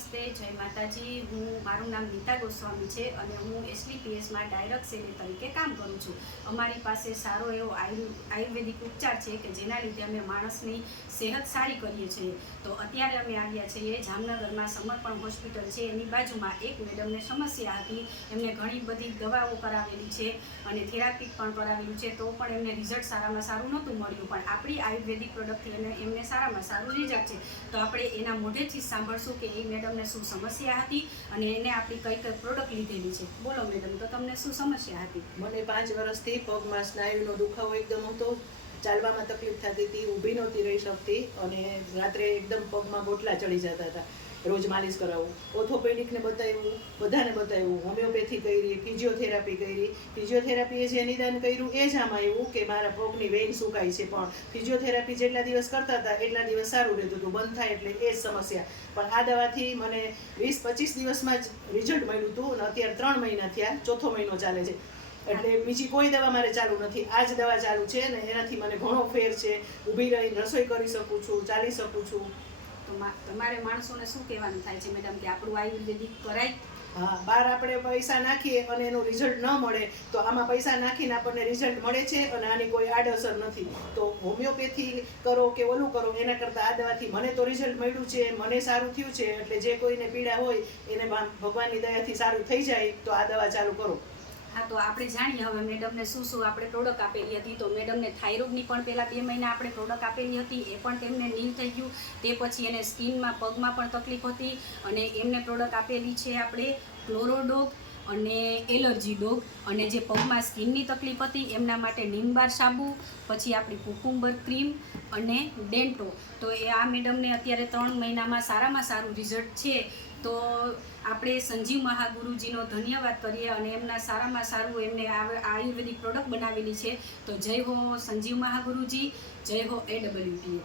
નમસ્તે, જય માતાજી। મારું નામ નીતા ગોસ્વામી છે અને હું એસડીપીએસમાં ડાયરેક્ટ સેલર તરીકે કામ કરું છું। અમારી પાસે સારો એવો આયુર્વેદિક ઉપચાર છે કે જેના લીધે અમે માણસની સેહત સારી કરીએ છીએ। તો અત્યારે અમે આવ્યા છીએ જામનગરમાં સમર્પણ હોસ્પિટલ છે એની બાજુમાં એક મેડમને સમસ્યા હતી। એમને ઘણી બધી દવાઓ કરાવેલી છે અને થેરાપી પણ કરાવેલું છે, તો પણ એમને રિઝલ્ટ સારામાં સારું નહોતું મળ્યું। પણ આપણી આયુર્વેદિક પ્રોડક્ટથી એમને સારામાં સારું રિઝલ્ટ છે। તો આપણે એના મોઢેથી સાંભળશું કે એ મેડમને શું સમસ્યા હતી અને એને આપણી કઈ કઈ પ્રોડક્ટ લીધેલી છે। બોલો મેડમ, તો તમને શું સમસ્યા હતી? મને 5 વર્ષથી પગમાં સ્નાયુનો દુખાવો એકદમ હતો, ચાલવામાં તકલીફ થતી હતી, ઊભી નહોતી રહી શકતી અને રાત્રે એકદમ પગમાં ગોટલા ચડી જતા હતા। રોજ માલિશ કરાવું, ઓર્થોપેડિકને બતાવ્યું, બધાને બતાવ્યું, હોમિયોપેથી કરી, ફિઝિયોથેરાપી કરી। ફિઝિયોથેરાપીએ જે નિદાન કર્યું એ જ આમ આવ્યું કે મારા પગની વેઇન સુકાય છે, પણ ફિઝિયોથેરાપી જેટલા દિવસ કરતા હતા એટલા દિવસ સારું રહેતું હતું, બંધ થાય એટલે એ જ સમસ્યા। પણ આ દવાથી મને 20-25 દિવસમાં જ રિઝલ્ટ મળ્યું હતું અને અત્યારે 3 મહિના થયા, ચોથો મહિનો ચાલે છે। એટલે બીજી કોઈ દવા મારે ચાલુ નથી, આ જ દવા ચાલુ છે ને એનાથી મને ઘણો ફેર છે। ઊભી રહીને રસોઈ કરી શકું છું, ચાલી શકું છું। તો તમારે માણસોને શું કહેવાનું થાય છે મેડમ કે આપણું આયુર્વેદિક કરાય? હા, બહાર આપણે પૈસા નાખીએ અને એનું રિઝલ્ટ ન મળે તો આમાં પૈસા નાખીને આપણને રિઝલ્ટ મળે છે અને આની કોઈ આડઅસર નથી। તો હોમિયોપેથી કરો કે ઓલું કરો એના કરતાં આ દવાથી મને તો રિઝલ્ટ મળ્યું છે, મને સારું થયું છે। એટલે જે કોઈને પીડા હોય એને ભગવાનની દયાથી સારું થઈ જાય તો આ દવા ચાલુ કરો। હા, તો આપણે જાણીએ હવે મેડમને શું આપણે પ્રોડક્ટ આપેલી હતી। તો મેડમને થાઇરોઇડની પણ પહેલાં 2 મહિના આપણે પ્રોડક્ટ આપેલી હતી, એ પણ તેમને નીલ થઈ ગયું। તે પછી એને સ્કિનમાં પગમાં પણ તકલીફ હતી અને એમને પ્રોડક્ટ આપેલી છે આપણે ક્લોરોડોગ અને એલર્જી ડોગ। અને જે પગમાં સ્કિનની તકલીફ હતી એમના માટે નિમબાર સાબુ, પછી આપણી કુકુંબર ક્રીમ અને ડેન્ટો। તો એ આ મેડમને અત્યારે 3 મહિનામાં સારામાં સારું રિઝલ્ટ છે। તો આપણે સંજીવ મહાગુરુજીનો ધન્યવાદ કરીએ અને એમના સારામાં સારું એમને આયુર્વેદિક પ્રોડક્ટ બનાવેલી છે। તો જય હો સંજીવ મહાગુરુજી, જય હો AWPA।